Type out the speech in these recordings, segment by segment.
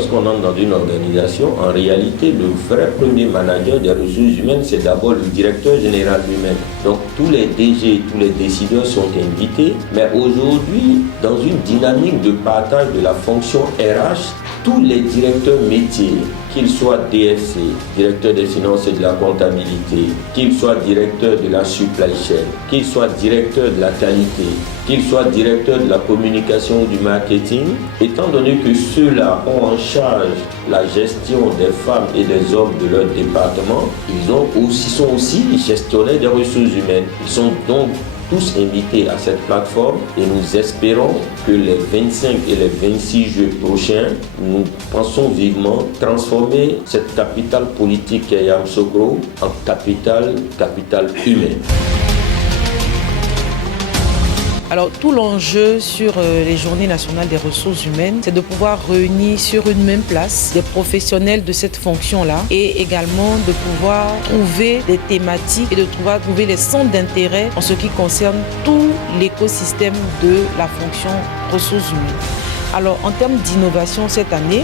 lorsqu'on entre dans une organisation, en réalité, le vrai premier manager des ressources humaines, c'est d'abord le directeur général lui-même. Donc tous les DG, tous les décideurs sont invités, mais aujourd'hui, dans une dynamique de partage de la fonction RH, tous les directeurs métiers, qu'ils soient DFC, directeur des finances et de la comptabilité, qu'ils soient directeurs de la supply chain, qu'ils soient directeurs de la qualité, qu'ils soient directeurs de la communication ou du marketing, étant donné que ceux-là ont en charge la gestion des femmes et des hommes de leur département, ils sont aussi gestionnaires des ressources humaines. Ils sont donc tous invités à cette plateforme et nous espérons que les 25 et les 26 juillet prochains, nous pensons vivement transformer cette capitale politique qu'est Yamoussoukro en capitale humaine. Alors tout l'enjeu sur les journées nationales des ressources humaines, c'est de pouvoir réunir sur une même place des professionnels de cette fonction-là et également de pouvoir trouver des thématiques et de pouvoir trouver les centres d'intérêt en ce qui concerne tout l'écosystème de la fonction ressources humaines. Alors en termes d'innovation cette année,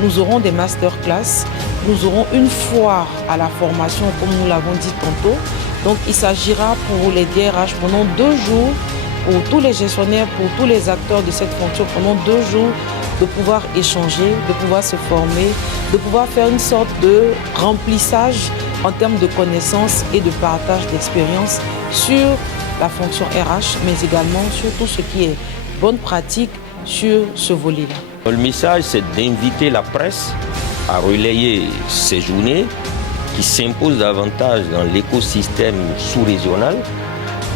nous aurons des masterclass, nous aurons une foire à la formation comme nous l'avons dit tantôt. Donc il s'agira pour les DRH pendant 2 jours, pour tous les gestionnaires, pour tous les acteurs de cette fonction pendant 2 jours, de pouvoir échanger, de pouvoir se former, de pouvoir faire une sorte de remplissage en termes de connaissances et de partage d'expérience sur la fonction RH, mais également sur tout ce qui est bonne pratique sur ce volet-là. Le message, c'est d'inviter la presse à relayer ces journées qui s'imposent davantage dans l'écosystème sous-régional.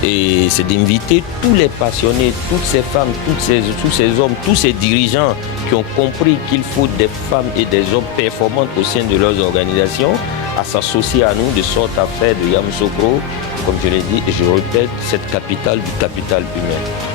Et c'est d'inviter tous les passionnés, toutes ces femmes, tous ces hommes, tous ces dirigeants qui ont compris qu'il faut des femmes et des hommes performantes au sein de leurs organisations à s'associer à nous de sorte à faire de Yamoussoukro, comme je l'ai dit et je répète, cette capitale du capital humain.